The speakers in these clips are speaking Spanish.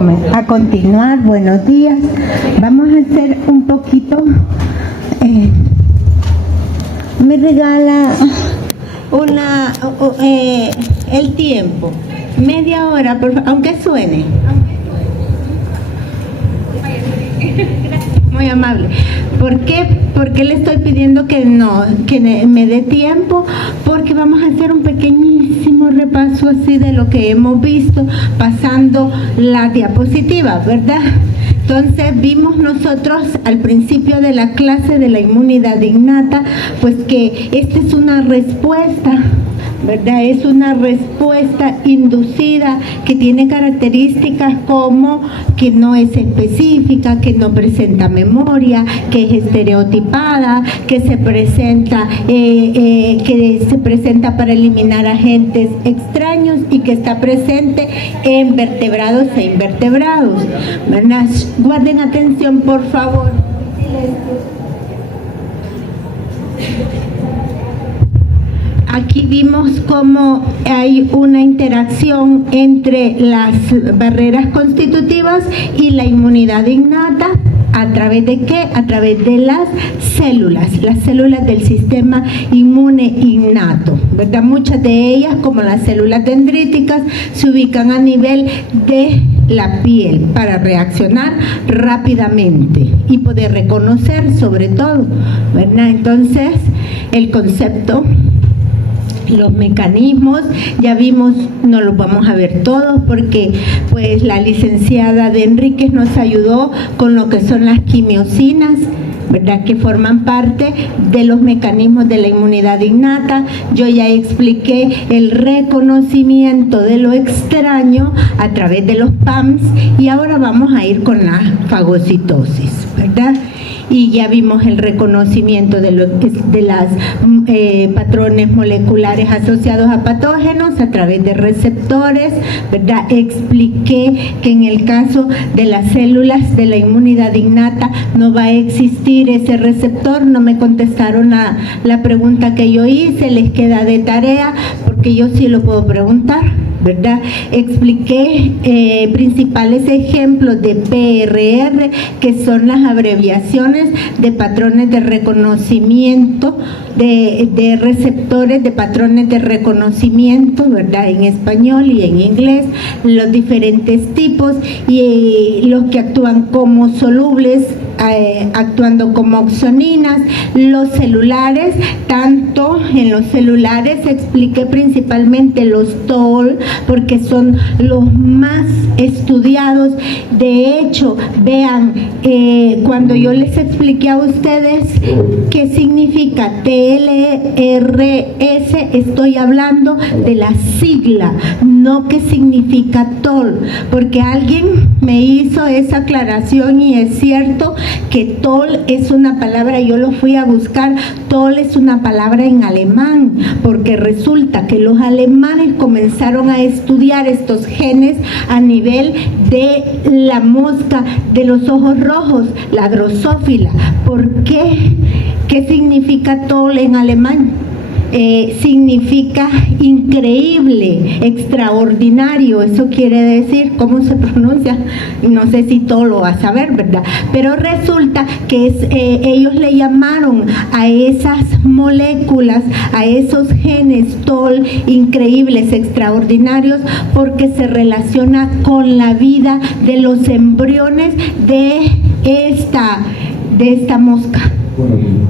A continuar, buenos días. Vamos a hacer un poquito. Me regala el tiempo, media hora, aunque suene. Muy amable. ¿Por qué le estoy pidiendo que me dé tiempo? Porque vamos a hacer un pequeñísimo repaso así de lo que hemos visto, pasando la diapositiva, ¿verdad? Entonces vimos nosotros al principio de la clase de la inmunidad innata, pues que esta es una respuesta, ¿verdad? Es una respuesta inducida que tiene características como que no es específica, que no presenta memoria, que es estereotipada, que se presenta para eliminar agentes extraños y que está presente en vertebrados e invertebrados, ¿verdad? Guarden atención, por favor. Aquí vimos cómo hay una interacción entre las barreras constitutivas y la inmunidad innata. ¿A través de qué? A través de las células del sistema inmune innato, ¿verdad? Muchas de ellas, como las células dendríticas, se ubican a nivel de la piel para reaccionar rápidamente y poder reconocer sobre todo, ¿verdad? Entonces, el concepto, los mecanismos, ya vimos, no los vamos a ver todos porque pues la licenciada de Enríquez nos ayudó con lo que son las quimiosinas, ¿verdad? Que forman parte de los mecanismos de la inmunidad innata. Yo ya expliqué el reconocimiento de lo extraño a través de los PAMs y ahora vamos a ir con la fagocitosis, ¿verdad? Y ya vimos el reconocimiento de los patrones moleculares asociados a patógenos a través de receptores, ¿verdad? Expliqué que en el caso de las células de la inmunidad innata no va a existir ese receptor. No me contestaron la pregunta que yo hice, les queda de tarea porque yo sí lo puedo preguntar, ¿verdad? Expliqué principales ejemplos de PRR, que son las abreviaciones de patrones de reconocimiento, de receptores de patrones de reconocimiento, ¿verdad? En español y en inglés, los diferentes tipos y los que actúan como solubles, actuando como oxoninas, los celulares. Tanto en los celulares expliqué principalmente los TOL porque son los más estudiados. De hecho, vean, cuando yo les expliqué a ustedes qué significa TLRS, estoy hablando de la sigla, no qué significa TOL, porque alguien me hizo esa aclaración y es cierto que TOL es una palabra, yo lo fui a buscar, TOL es una palabra en alemán, porque resulta que los alemanes comenzaron a estudiar estos genes a nivel de la mosca de los ojos rojos, la Drosophila. ¿Por qué? ¿Qué significa TOL en alemán? Significa increíble, extraordinario, eso quiere decir, ¿cómo se pronuncia? No sé si todo lo va a saber, ¿verdad? Pero resulta que ellos le llamaron a esas moléculas, a esos genes TOL increíbles, extraordinarios, porque se relaciona con la vida de los embriones de esta mosca.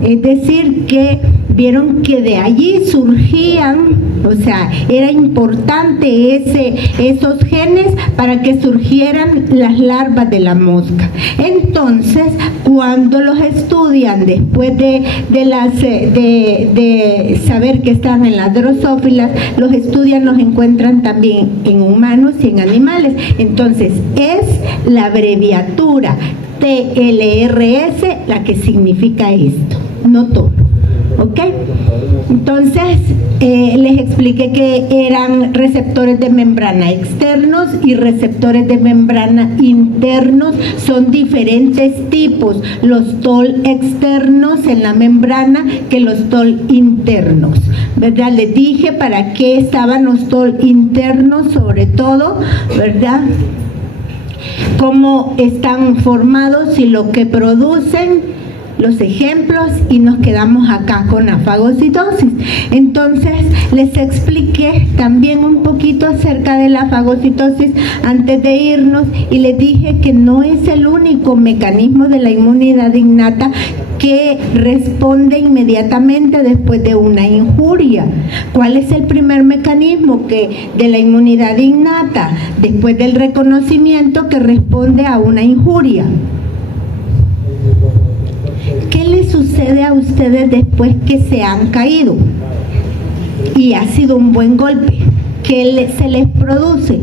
Es decir, que vieron que de allí surgían, o sea, era importante esos genes para que surgieran las larvas de la mosca. Entonces, cuando los estudian después de saber que están en las drosófilas, los estudian, los encuentran también en humanos y en animales. Entonces, es la abreviatura TLRS la que significa esto, no todo. ¿Ok? Entonces, les expliqué que eran receptores de membrana externos y receptores de membrana internos. Son diferentes tipos, los TOL externos en la membrana que los TOL internos, ¿verdad? Les dije para qué estaban los TOL internos, sobre todo, ¿verdad? cómo están formados y lo que producen, los ejemplos, y nos quedamos acá con la fagocitosis. Entonces les expliqué también un poquito acerca de la fagocitosis antes de irnos, y les dije que no es el único mecanismo de la inmunidad innata que responde inmediatamente después de una injuria. ¿Cuál es el primer mecanismo de la inmunidad innata después del reconocimiento que responde a una injuria? ¿Qué les sucede a ustedes después que se han caído y ha sido un buen golpe? ¿Qué se les produce?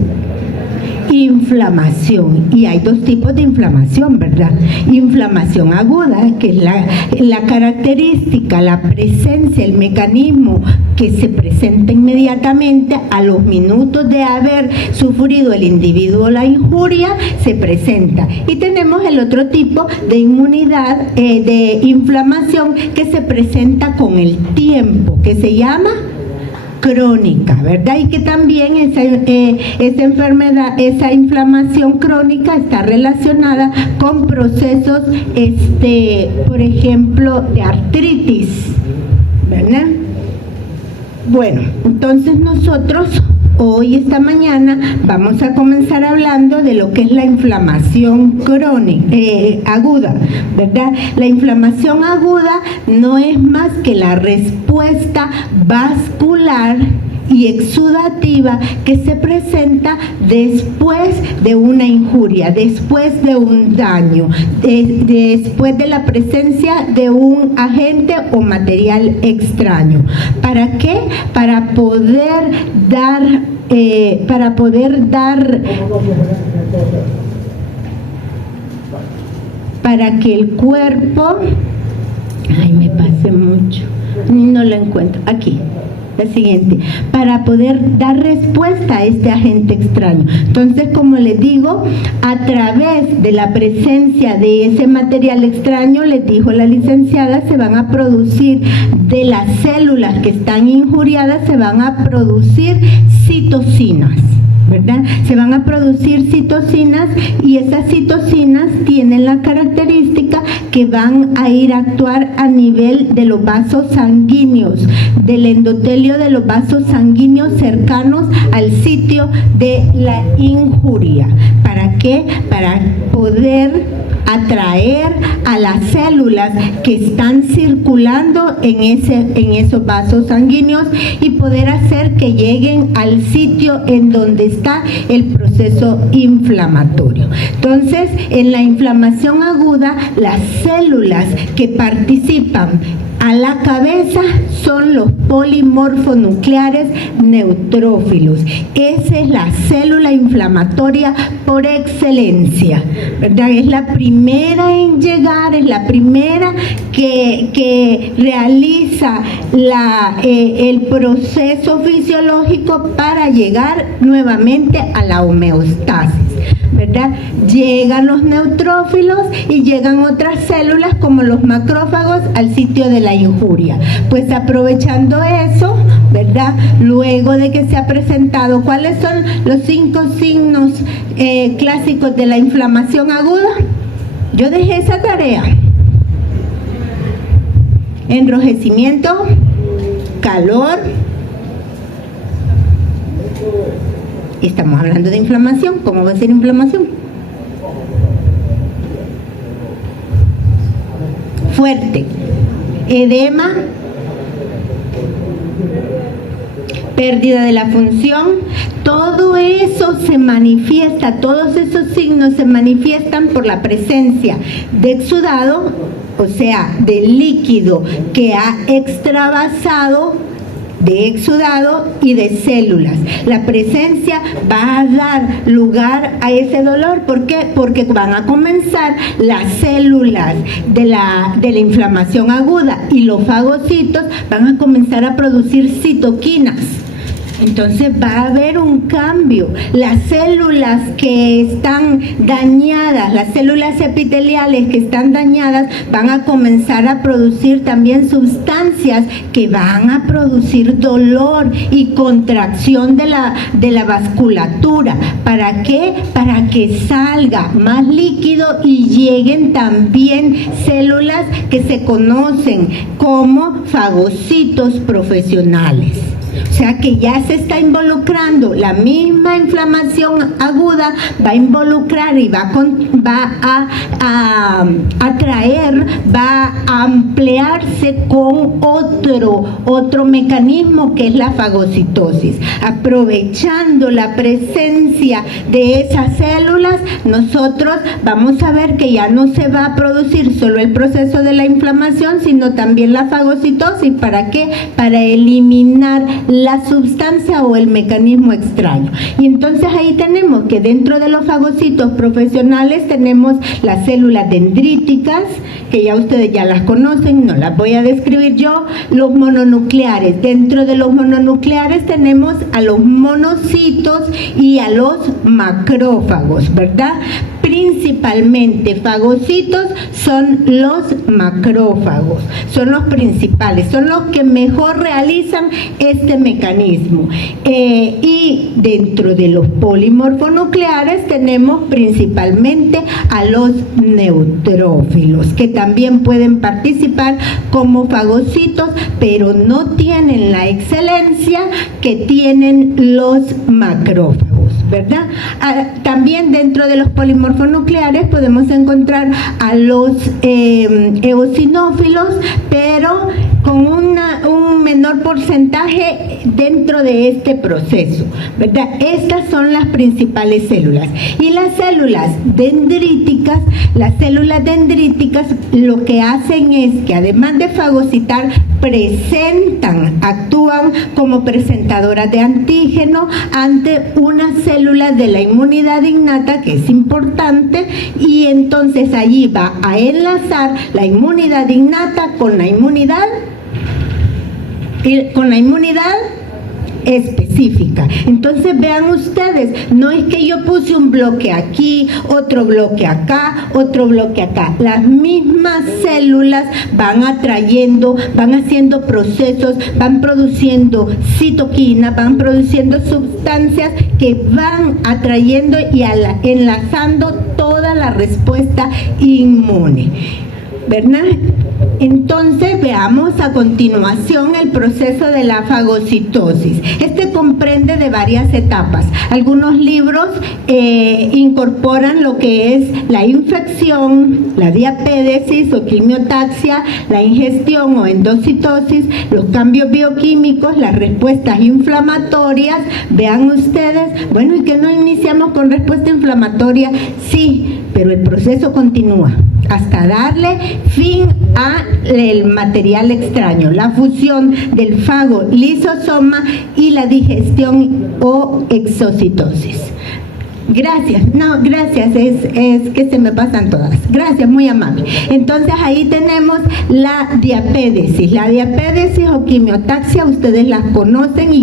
Inflamación. Y hay dos tipos de inflamación, ¿verdad? Inflamación aguda, que es la característica, la presencia, el mecanismo que se presenta inmediatamente a los minutos de haber sufrido el individuo la injuria, se presenta. Y tenemos el otro tipo de inmunidad, de inflamación, que se presenta con el tiempo, que se llama crónica, ¿verdad? Y que también esa enfermedad, esa inflamación crónica está relacionada con procesos, por ejemplo, de artritis, ¿verdad? Bueno, entonces nosotros hoy, esta mañana, vamos a comenzar hablando de lo que es la inflamación crónica, aguda, ¿verdad? La inflamación aguda no es más que la respuesta vascular y exudativa que se presenta después de una injuria, después de un daño, después de la presencia de un agente o material extraño. ¿Para qué? Para poder para que el cuerpo, me pasé mucho, no lo encuentro, aquí. La siguiente, para poder dar respuesta a este agente extraño. Entonces, como les digo, a través de la presencia de ese material extraño, les dijo la licenciada, se van a producir de las células que están injuriadas, se van a producir citocinas, ¿verdad? Se van a producir citocinas, y esas citocinas tienen la característica que van a ir a actuar a nivel de los vasos sanguíneos, del endotelio de los vasos sanguíneos cercanos al sitio de la injuria. ¿Para qué? Para poder atraer a las células que están circulando en esos vasos sanguíneos y poder hacer que lleguen al sitio en donde está el proceso inflamatorio. Entonces, en la inflamación aguda, las células que participan a la cabeza son los polimorfonucleares neutrófilos. Esa es la célula inflamatoria por excelencia, ¿verdad? Es la primera en llegar, es la primera que realiza el proceso fisiológico para llegar nuevamente a la homeostasis, ¿verdad? Llegan los neutrófilos y llegan otras células como los macrófagos al sitio de la injuria. Pues aprovechando eso, ¿verdad? Luego de que se ha presentado, ¿cuáles son los 5 signos clásicos de la inflamación aguda? Yo dejé esa tarea. Enrojecimiento, calor. Estamos hablando de inflamación. ¿Cómo va a ser inflamación? Fuerte. Edema. Pérdida de la función. Todo eso se manifiesta, todos esos signos se manifiestan por la presencia de exudado, o sea, de líquido que ha extravasado, de exudado y de células. La presencia va a dar lugar a ese dolor. ¿Por qué? Porque van a comenzar las células de la inflamación aguda y los fagocitos van a comenzar a producir citoquinas. Entonces va a haber un cambio. Las células que están dañadas, las células epiteliales que están dañadas, van a comenzar a producir también sustancias que van a producir dolor y contracción de la vasculatura. ¿Para qué? Para que salga más líquido y lleguen también células que se conocen como fagocitos profesionales. O sea que ya se está involucrando la misma inflamación aguda, va a involucrar y va a atraer, va a ampliarse con otro mecanismo que es la fagocitosis. Aprovechando la presencia de esas células, nosotros vamos a ver que ya no se va a producir solo el proceso de la inflamación, sino también la fagocitosis. ¿Para qué? Para eliminar la sustancia o el mecanismo extraño. Y entonces ahí tenemos que dentro de los fagocitos profesionales tenemos las células dendríticas, que ya ustedes ya las conocen, no las voy a describir yo. Los mononucleares, dentro de los mononucleares tenemos a los monocitos y a los macrófagos, ¿verdad? Principalmente fagocitos son los macrófagos, son los principales, son los que mejor realizan este mecanismo. Y dentro de los polimorfonucleares tenemos principalmente a los neutrófilos, que también pueden participar como fagocitos, pero no tienen la excelencia que tienen los macrófagos, ¿verdad? También dentro de los polimorfonucleares podemos encontrar a los eosinófilos, pero con un menor porcentaje dentro de este proceso, ¿verdad? Estas son las principales células. Y las células dendríticas lo que hacen es que además de fagocitar, actúan como presentadoras de antígeno ante unas células de la inmunidad innata, que es importante, y entonces allí va a enlazar la inmunidad innata con la inmunidad específica. Entonces vean ustedes, no es que yo puse un bloque aquí, otro bloque acá, otro bloque acá. Las mismas células van atrayendo, van haciendo procesos, van produciendo citoquinas, van produciendo sustancias que van atrayendo y enlazando toda la respuesta inmune, ¿verdad? Entonces veamos a continuación el proceso de la fagocitosis. Este comprende de varias etapas. Algunos libros incorporan lo que es la infección, la diapédesis o quimiotaxia, la ingestión o endocitosis, los cambios bioquímicos, las respuestas inflamatorias. Vean ustedes, bueno, ¿y que no iniciamos con respuesta inflamatoria? Sí, pero el proceso continúa hasta darle fin a el material extraño, la fusión del fago lisosoma y la digestión o exocitosis. Gracias, no, gracias, es que se me pasan todas. Gracias, muy amable. Entonces ahí tenemos la diapédesis. La diapédesis o quimiotaxia, ustedes la conocen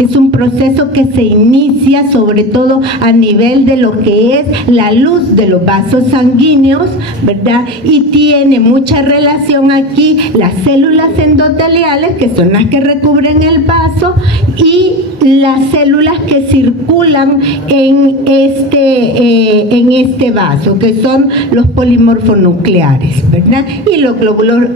es un proceso que se inicia sobre todo a nivel de lo que es la luz de los vasos sanguíneos, ¿verdad? Y tiene mucha relación aquí las células endoteliales, que son las que recubren el vaso, y las células que circulan en este vaso, que son los polimorfonucleares, ¿verdad? Y los glóbulos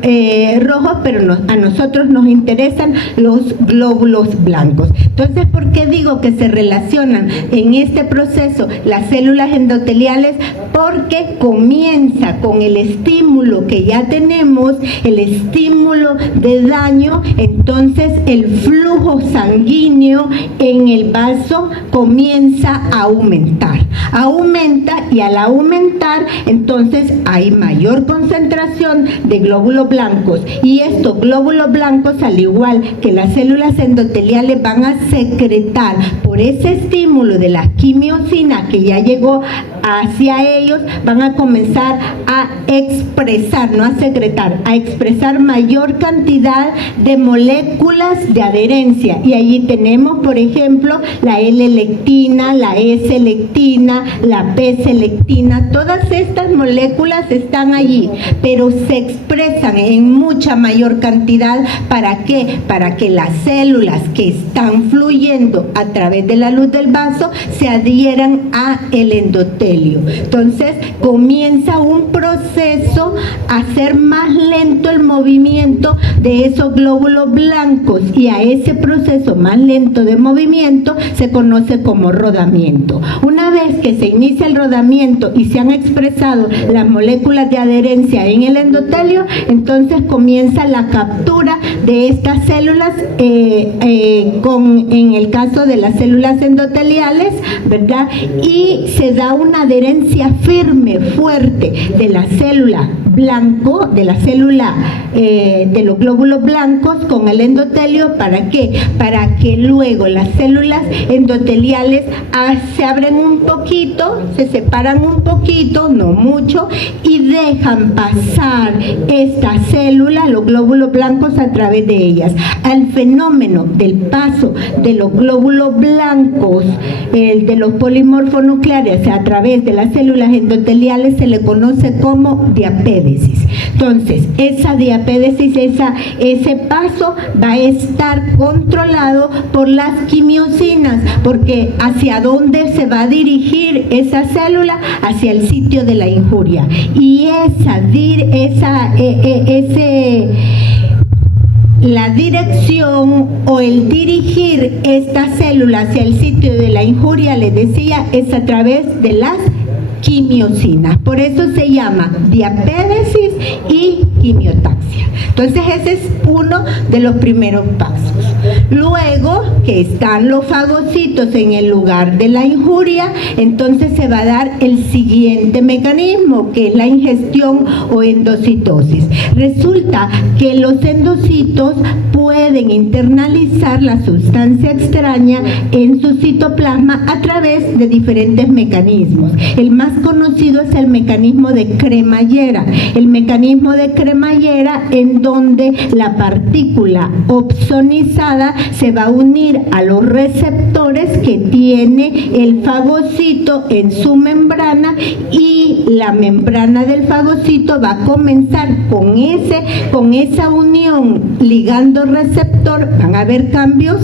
rojos, pero a nosotros nos interesan los glóbulos blancos. Entonces, ¿por qué digo que se relacionan en este proceso las células endoteliales? Porque comienza con el estímulo que ya tenemos, el estímulo de daño, entonces el flujo sanguíneo en el vaso comienza a aumentar. Aumenta, y al aumentar entonces hay mayor concentración de glóbulos blancos, y estos glóbulos blancos, al igual que las células endoteliales, van a secretar por ese estímulo de la quimiosina que ya llegó hacia ellos, van a comenzar a expresar, no a secretar, a expresar mayor cantidad de moléculas moléculas de adherencia, y allí tenemos, por ejemplo, la L-lectina, la S-lectina, la P-selectina. Todas estas moléculas están allí, pero se expresan en mucha mayor cantidad. ¿Para qué? Para que las células que están fluyendo a través de la luz del vaso se adhieran a el endotelio. Entonces comienza un proceso a hacer más lento el movimiento de esos glóbulos blancos, y a ese proceso más lento de movimiento se conoce como rodamiento. Una vez que se inicia el rodamiento y se han expresado las moléculas de adherencia en el endotelio, entonces comienza la captura de estas células, en el caso de las células endoteliales, ¿verdad? Y se da una adherencia firme, fuerte de la célula blanco, de la célula de los glóbulos blancos con el endotelio. ¿Para qué? Para que luego las células endoteliales se abren un poquito, se separan un poquito, no mucho, y dejan pasar esta célula, los glóbulos blancos, a través de ellas. Al fenómeno del paso de los glóbulos blancos, de los polimorfonucleares a través de las células endoteliales, se le conoce como diapédesis. Entonces, esa diapédesis, ese paso va a estar controlado por las quimiosinas, porque ¿hacia dónde se va a dirigir esa célula? Hacia el sitio de la injuria. Y la dirección o el dirigir esta célula hacia el sitio de la injuria, les decía, es a través de las quimiosinas. Por eso se llama diapédesis y quimiotaxia. Entonces ese es uno de los primeros pasos. Luego que están los fagocitos en el lugar de la injuria, entonces se va a dar el siguiente mecanismo, que es la ingestión o endocitosis. Resulta que los endocitos pueden internalizar la sustancia extraña en su citoplasma a través de diferentes mecanismos. El más conocido es el mecanismo de cremallera. El mecanismo de cremallera, en donde la partícula opsonizada se va a unir a los receptores que tiene el fagocito en su membrana, y la membrana del fagocito va a comenzar con esa unión ligando receptor. Van a haber cambios,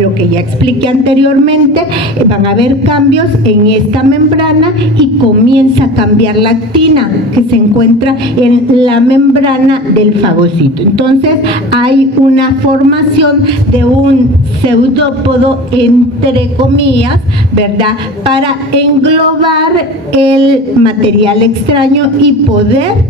lo que ya expliqué anteriormente, van a haber cambios en esta membrana, y comienza a cambiar la actina que se encuentra en la membrana del fagocito. Entonces hay una formación de un pseudópodo, entre comillas, ¿verdad?, para englobar el material extraño y poder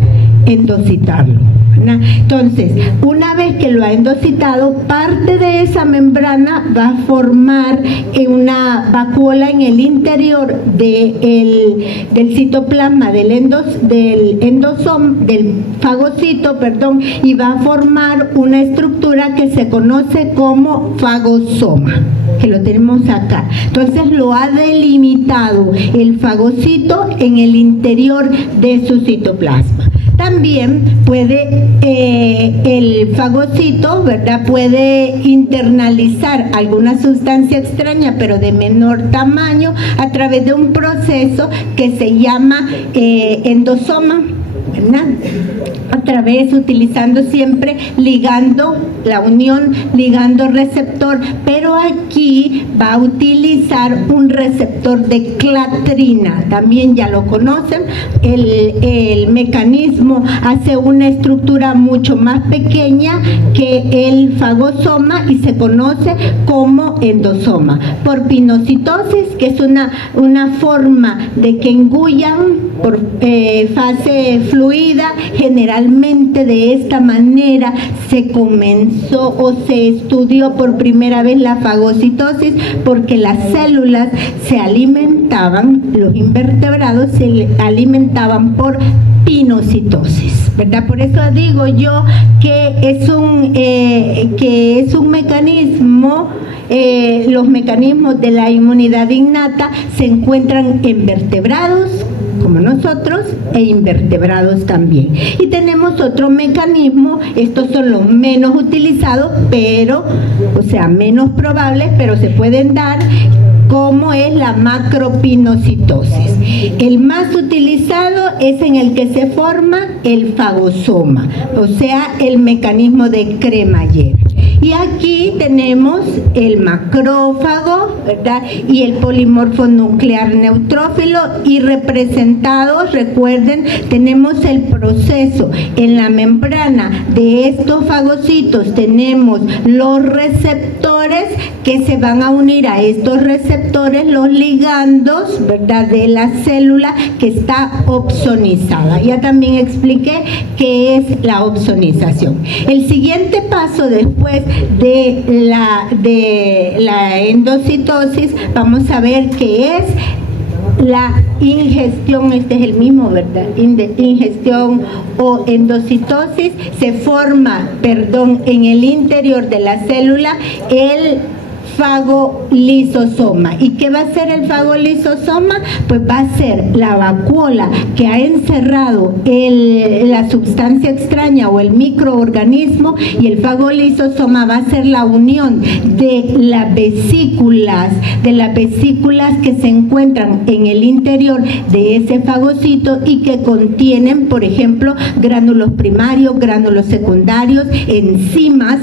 endocitarlo. Entonces, una vez que lo ha endocitado, parte de esa membrana va a formar una vacuola en el interior del citoplasma del fagocito, y va a formar una estructura que se conoce como fagosoma, que lo tenemos acá. Entonces lo ha delimitado el fagocito en el interior de su citoplasma. También puede el fagocito, ¿verdad?, puede internalizar alguna sustancia extraña, pero de menor tamaño, a través de un proceso que se llama endosoma, ¿verdad?, a través, utilizando siempre ligando la unión, ligando receptor, pero aquí va a utilizar un receptor de clatrina. También ya lo conocen. El mecanismo hace una estructura mucho más pequeña que el fagosoma y se conoce como endosoma. Por pinocitosis, que es una forma de que engullan por fase fluida. Generalmente de esta manera se comenzó o se estudió por primera vez la fagocitosis, porque las células se alimentaban, los invertebrados se alimentaban por pinocitosis, ¿verdad? Por eso digo yo que es un mecanismo, los mecanismos de la inmunidad innata se encuentran en vertebrados, como nosotros, e invertebrados también. Y tenemos otro mecanismo, estos son los menos utilizados, pero, o sea, menos probables, pero se pueden dar, como es la macropinocitosis. El más utilizado es en el que se forma el fagosoma, o sea, el mecanismo de cremallera. Y aquí tenemos el macrófago, ¿verdad? Y el polimorfo nuclear neutrófilo, y representados, recuerden, tenemos el proceso en la membrana de estos fagocitos, tenemos los receptores que se van a unir a estos receptores, los ligandos, ¿verdad? De la célula que está opsonizada. Ya también expliqué qué es la opsonización. El siguiente paso después de la endocitosis, vamos a ver qué es la ingestión. Este es el mismo, ¿verdad? Ingestión o endocitosis. Se forma, en el interior de la célula el fagolisosoma. ¿Y qué va a ser el fagolisosoma? Pues va a ser la vacuola que ha encerrado la sustancia extraña o el microorganismo, y el fagolisosoma va a ser la unión de las vesículas que se encuentran en el interior de ese fagocito y que contienen, por ejemplo, gránulos primarios, gránulos secundarios, enzimas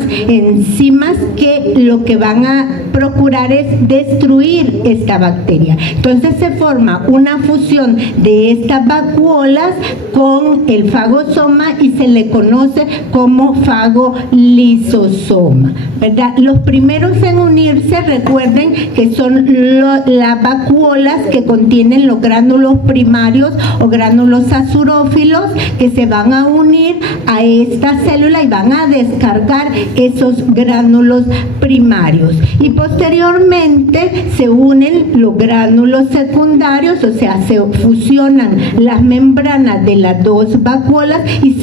que lo que van a procurar es destruir esta bacteria. Entonces se forma una fusión de estas vacuolas con el fagosoma y se le conoce como fagolisosoma, ¿verdad? Los primeros en unirse, recuerden que son las vacuolas que contienen los gránulos primarios o gránulos azurófilos, que se van a unir a esta célula y van a descargar esos gránulos primarios. Y posteriormente se unen los gránulos secundarios, o sea, se fusionan las membranas de las dos vacuolas y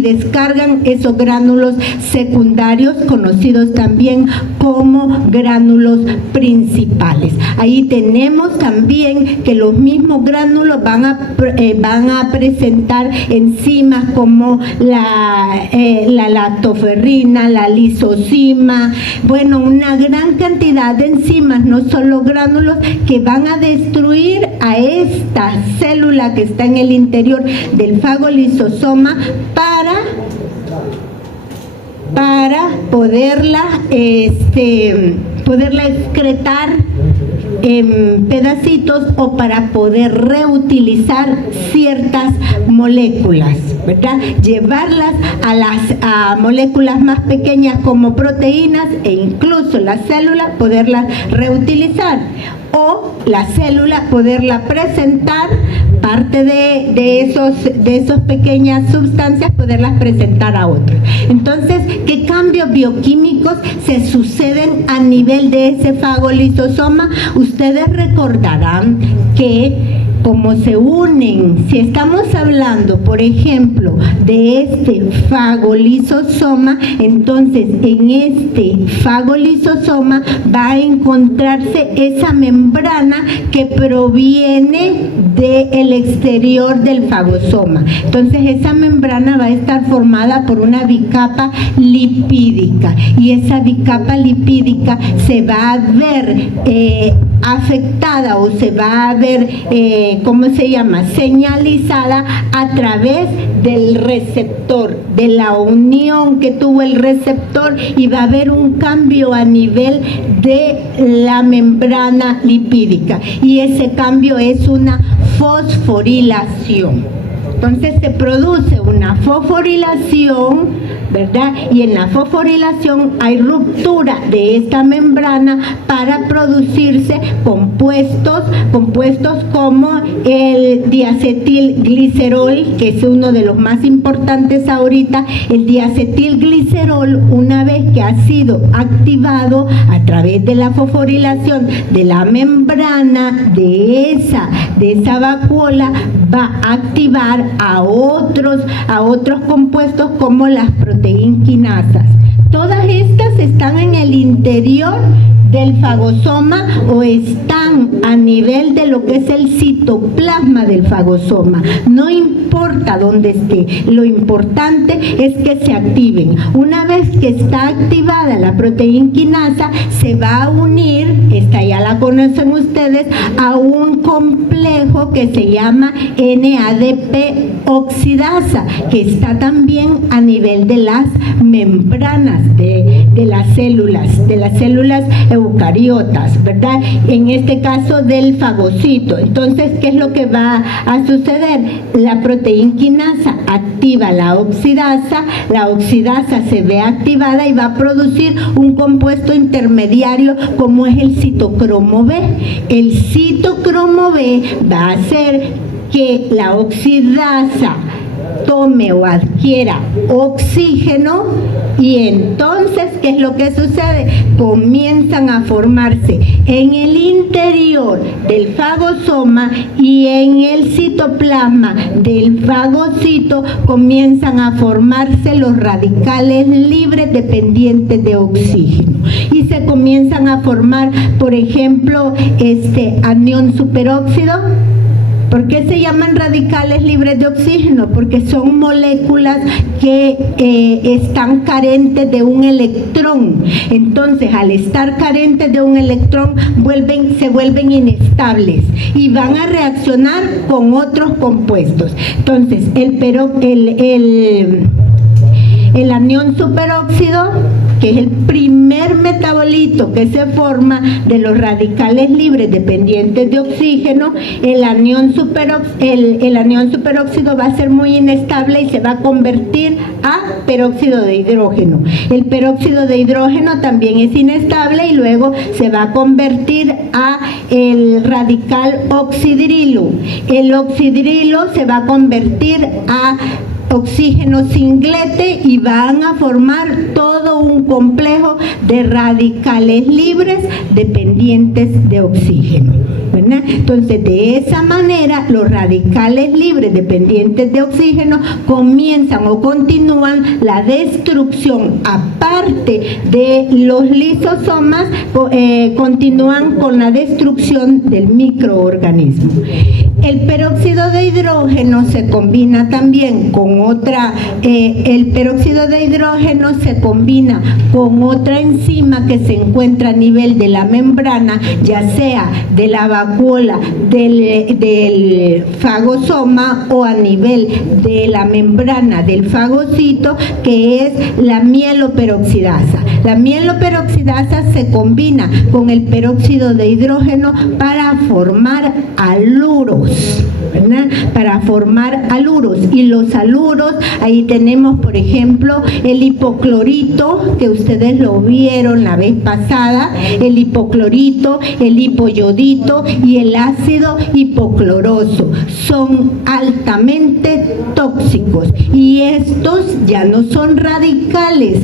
descargan esos gránulos secundarios, conocidos también como gránulos principales. Ahí tenemos también que los mismos gránulos van a presentar enzimas como la lactoferrina, la lisozima, bueno, una gran cantidad de enzimas, no solo gránulos, que van a destruir a esta célula que está en el interior del fagolisosoma para poderla excretar en pedacitos o para poder reutilizar ciertas moléculas, ¿verdad? Llevarlas a moléculas más pequeñas como proteínas e incluso la célula poderlas reutilizar, o la célula poderla presentar, parte de esos pequeñas sustancias, poderlas presentar a otros. Entonces, ¿qué cambios bioquímicos se suceden a nivel de ese fagolisosoma? Ustedes recordarán que como se unen, si estamos hablando, por ejemplo, de este fagolisosoma, entonces en este fagolisosoma va a encontrarse esa membrana que proviene del exterior del fagosoma. Entonces esa membrana va a estar formada por una bicapa lipídica, y esa bicapa lipídica se va a ver afectada, o se va a ver señalizada a través del receptor, de la unión que tuvo el receptor, y va a haber un cambio a nivel de la membrana lipídica, y ese cambio es una fosforilación. Entonces se produce una fosforilación, ¿verdad? Y en la fosforilación hay ruptura de esta membrana para producirse compuestos como el diacetilglicerol, que es uno de los más importantes ahorita. El diacetilglicerol, una vez que ha sido activado a través de la fosforilación de la membrana de esa vacuola, va a activar a otros compuestos como las proteínquinasas. Todas estas están en el interior del fagosoma o están a nivel de lo que es el citoplasma del fagosoma. No importa dónde esté, lo importante es que se activen. Una vez que está activada la proteínquinasa, se va a unir, esta ya la conocen ustedes, a un complejo que se llama NADP oxidasa, que está también a nivel de las membranas de las células eucariotas, ¿verdad? En este caso del fagocito. Entonces, ¿qué es lo que va a suceder? La proteínquinasa activa la oxidasa se ve activada y va a producir un compuesto intermediario como es el citocromo B. El citocromo B va a hacer que la oxidasa tome o adquiera oxígeno y entonces, ¿qué es lo que sucede? Comienzan a formarse en el interior del fagosoma y en el citoplasma del fagocito comienzan a formarse los radicales libres dependientes de oxígeno y se comienzan a formar, por ejemplo, anión superóxido. ¿Por qué se llaman radicales libres de oxígeno? Porque son moléculas que están carentes de un electrón. Entonces, al estar carentes de un electrón, se vuelven inestables y van a reaccionar con otros compuestos. Entonces, el anión superóxido, que es el primer metabolito que se forma de los radicales libres dependientes de oxígeno, el anión superóxido va a ser muy inestable y se va a convertir a peróxido de hidrógeno. El peróxido de hidrógeno también es inestable y luego se va a convertir a el radical oxidrilo. El oxidrilo se va a convertir a oxígeno singlete y van a formar todo un complejo de radicales libres dependientes de oxígeno, ¿verdad? Entonces, de esa manera, los radicales libres dependientes de oxígeno comienzan o continúan la destrucción, aparte de los lisosomas, continúan con la destrucción del microorganismo. El peróxido de hidrógeno se combina también con el peróxido de hidrógeno se combina con otra enzima que se encuentra a nivel de la membrana, ya sea de la vacuola del fagosoma o a nivel de la membrana del fagocito, que es la mieloperoxidasa. La mieloperoxidasa se combina con el peróxido de hidrógeno para formar haluros, ¿verdad? Para formar haluros, y los haluros, ahí tenemos, por ejemplo, el hipoclorito, que ustedes lo vieron la vez pasada, el hipoclorito, el hipoyodito y el ácido hipocloroso. Son altamente tóxicos y estos ya no son radicales,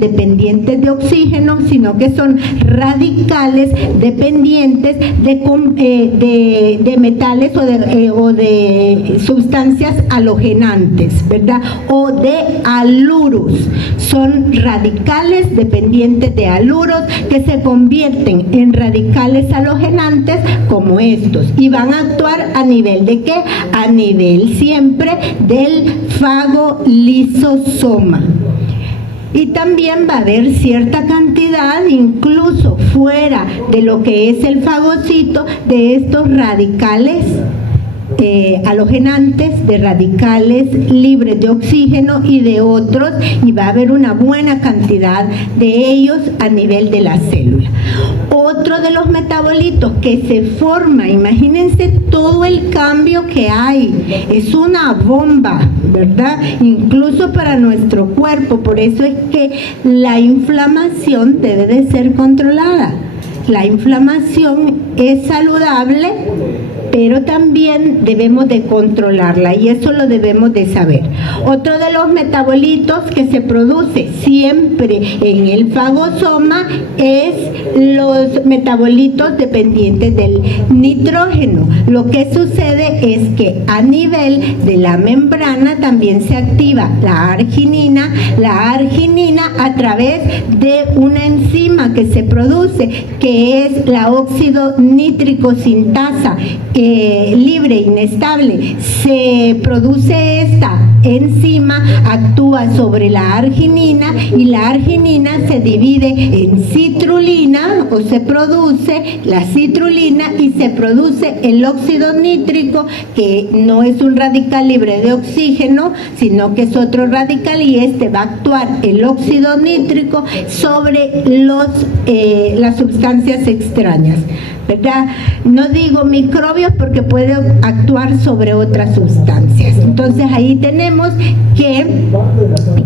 dependientes de oxígeno, sino que son radicales dependientes de metales o de sustancias halogenantes, ¿verdad? O de haluros. Son radicales dependientes de haluros que se convierten en radicales halogenantes como estos y van a actuar a nivel de ¿qué? A nivel siempre del fagolisosoma. Y también va a haber cierta cantidad, incluso fuera de lo que es el fagocito, de estos radicales halogenantes, de radicales libres de oxígeno y de otros, y va a haber una buena cantidad de ellos a nivel de la célula. Otro de los metabolitos que se forma, imagínense todo el cambio que hay, es una bomba, ¿verdad? Incluso para nuestro cuerpo. Por eso es que la inflamación debe de ser controlada. La inflamación es saludable pero también debemos de controlarla y eso lo debemos de saber. Otro de los metabolitos que se produce siempre en el fagosoma es los metabolitos dependientes del nitrógeno. Lo que sucede es que a nivel de la membrana también se activa la arginina a través de una enzima que se produce, que es la óxido nítrico sintasa libre, inestable. Se produce esta enzima, actúa sobre la arginina y la arginina se divide en citrulina, o se produce la citrulina y se produce el óxido nítrico, que no es un radical libre de oxígeno, sino que es otro radical, y este va a actuar el óxido nítrico sobre las sustancias extrañas, ¿verdad? No digo microbios porque puede actuar sobre otras sustancias. Entonces ahí tenemos que,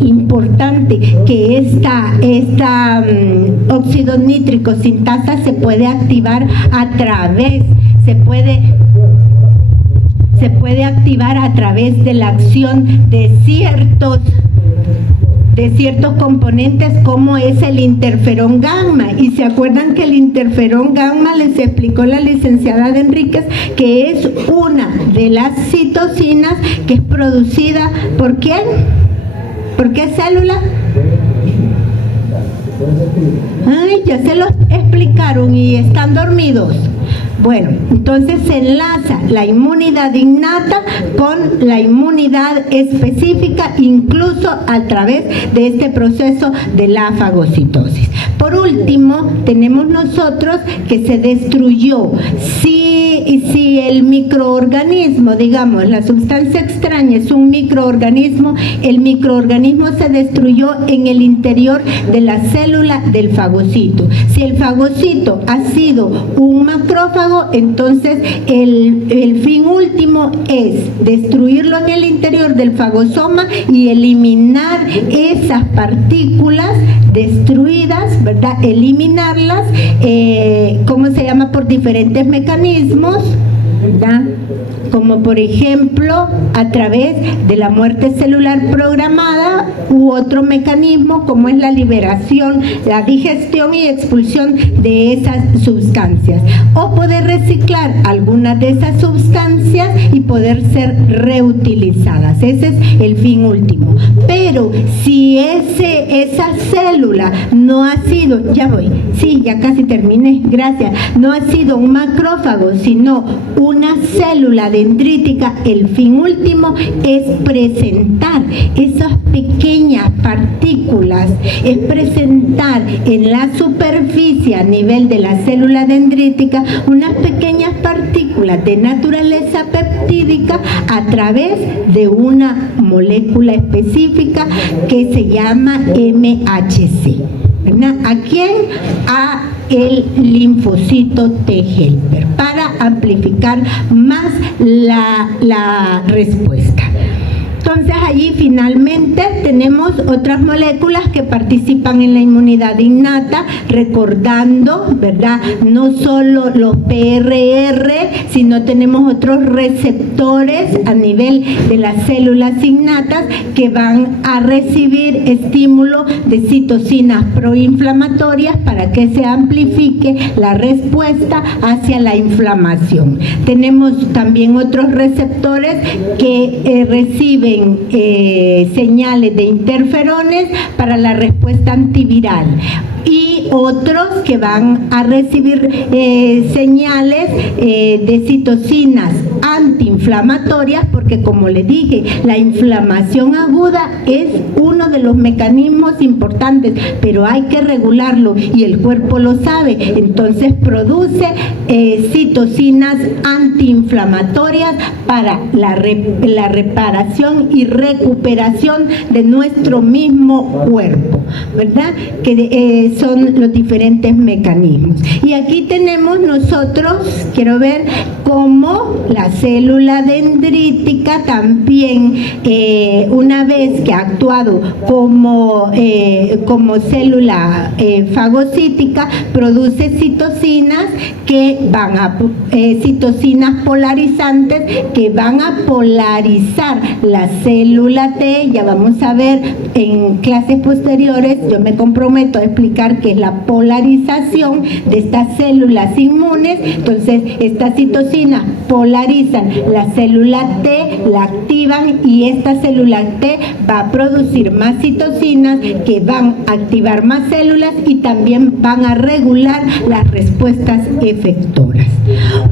importante, que esta óxido nítrico sintasa se puede activar se puede activar a través de la acción de ciertos componentes, como es el interferón gamma. Y se acuerdan que el interferón gamma, les explicó la licenciada de Enríquez, que es una de las citocinas que es producida ¿por quién? ¿Por qué célula? Ay, ya se los explicaron y están dormidos. Bueno, entonces se enlaza la inmunidad innata con la inmunidad específica, incluso a través de este proceso de la fagocitosis. Por último, tenemos nosotros que se destruyó. Si el microorganismo, digamos, la sustancia extraña es un microorganismo, el microorganismo se destruyó en el interior de la célula del fagocito. Si el fagocito ha sido un macrófago, entonces el fin último es destruirlo en el interior del fagosoma y eliminar esas partículas destruidas, ¿verdad? Eliminarlas, ¿cómo se llama? Por diferentes mecanismos, ¿verdad? Como por ejemplo a través de la muerte celular programada u otro mecanismo como es la liberación, la digestión y expulsión de esas sustancias, o poder reciclar algunas de esas sustancias y poder ser reutilizadas. Ese es el fin último. Pero si esa célula no ha sido, ya casi terminé, gracias, no ha sido un macrófago, sino una célula dendrítica, el fin último es presentar esas pequeñas partículas, es presentar en la superficie a nivel de la célula dendrítica unas pequeñas partículas de naturaleza peptídica a través de una molécula específica que se llama MHC. ¿Verdad? ¿A quién? A el linfocito T helper, para amplificar más la respuesta. Entonces allí finalmente tenemos otras moléculas que participan en la inmunidad innata, recordando, ¿verdad? No solo los PRR, sino tenemos otros receptores a nivel de las células innatas que van a recibir estímulo de citocinas proinflamatorias para que se amplifique la respuesta hacia la inflamación. Tenemos también otros receptores que reciben señales de interferones para la respuesta antiviral, y otros que van a recibir señales de citocinas antiinflamatorias, porque como les dije, la inflamación aguda es uno de los mecanismos importantes, pero hay que regularlo y el cuerpo lo sabe. Entonces produce citocinas antiinflamatorias para la reparación activación y recuperación de nuestro mismo cuerpo, ¿verdad? Que son los diferentes mecanismos. Y aquí tenemos nosotros, quiero ver, cómo la célula dendrítica también, una vez que ha actuado como célula fagocítica, produce citocinas que van a citocinas polarizantes que van a polarizar la célula T. Ya vamos a ver en clases posteriores, yo me comprometo a explicar qué es la polarización de estas células inmunes. Entonces, estas citocinas polarizan la célula T, la activan, y esta célula T va a producir más citocinas que van a activar más células y también van a regular las respuestas efectoras.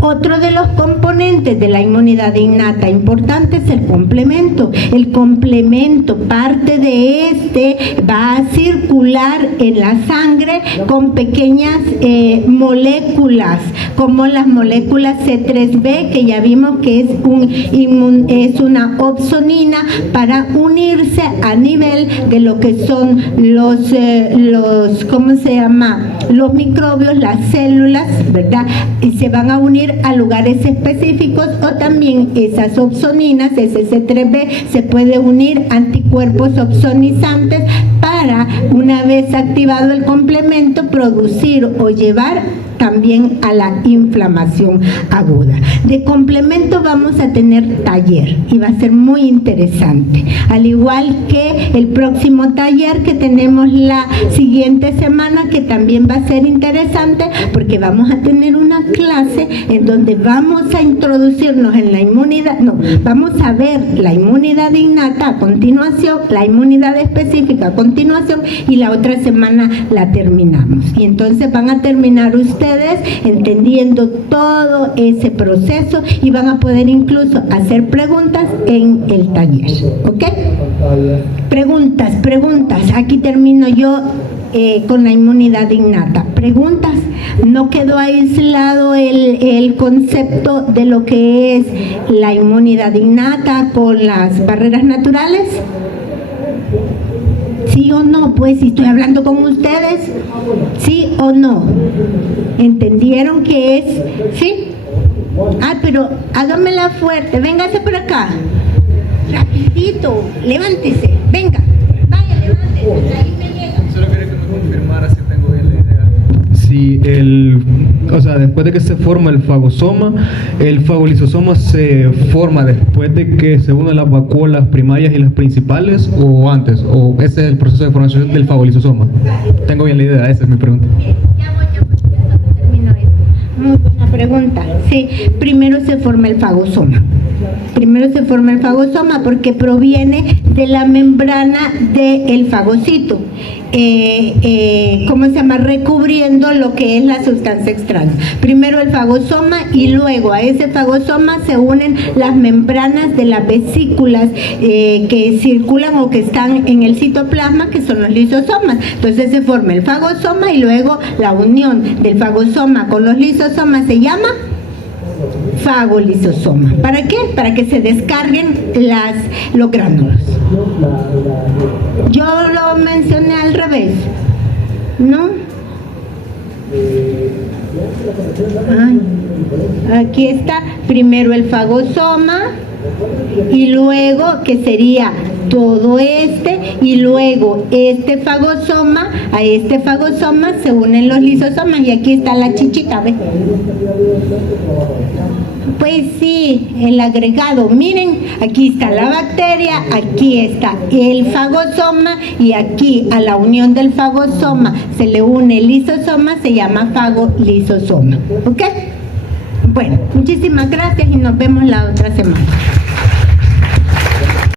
Otro de los componentes de la inmunidad innata importante es el complemento. El complemento, parte de este, va a circular en la sangre con pequeñas moléculas, como las moléculas C3b, que ya vimos que es una opsonina para unirse a nivel de lo que son los ¿cómo se llama? Los microbios, las células, ¿verdad? Y se van a unir a lugares específicos, o también esas opsoninas, ese C3b, se puede unir a anticuerpos opsonizantes para, una vez activado el complemento, producir o llevar también a la inflamación aguda. De complemento vamos a tener taller y va a ser muy interesante, al igual que el próximo taller que tenemos la siguiente semana, que también va a ser interesante porque vamos a tener una clase en donde vamos a introducirnos en la inmunidad, vamos a ver la inmunidad innata a continuación, la inmunidad específica a continuación, y la otra semana la terminamos. Y entonces van a terminar ustedes entendiendo todo ese proceso y van a poder incluso hacer preguntas en el taller. ¿Ok? Preguntas. Aquí termino yo con la inmunidad innata. Preguntas. ¿No quedó aislado el concepto de lo que es la inmunidad innata con las barreras naturales? ¿Sí o no? Pues si estoy hablando con ustedes, ¿sí o no? ¿Entendieron qué es? ¿Sí? Ah, pero hágamela fuerte, véngase por acá. Rapidito, levántese, venga, vaya, levántese, ahí me llega. Solo quería que me confirmara si tengo bien la idea. Si después de que se forma el fagolisosoma se forma después de que se unen las vacuolas primarias y las principales, o antes, o ese es el proceso de formación del fagolisosoma. Tengo bien la idea, esa es mi pregunta. Bien, ya termino esto. Muy buena pregunta. Sí, primero se forma el fagosoma. Porque proviene de la membrana del fagocito, ¿cómo se llama? Recubriendo lo que es la sustancia extraña. Primero el fagosoma y luego a ese fagosoma se unen las membranas de las vesículas que circulan o que están en el citoplasma, que son los lisosomas. Entonces se forma el fagosoma y luego la unión del fagosoma con los lisosomas se llama fagolisosoma. ¿Para qué? Para que se descarguen los gránulos. Yo lo mencioné al revés, ¿no? Aquí está, primero el fagosoma y luego, que sería todo y luego este fagosoma, a este fagosoma se unen los lisosomas, y aquí está la chichita, ¿ves? Pues sí, el agregado, miren, aquí está la bacteria, aquí está el fagosoma, y aquí a la unión del fagosoma se le une el lisosoma, se llama fagolisosoma. ¿Ok? Bueno, muchísimas gracias y nos vemos la otra semana.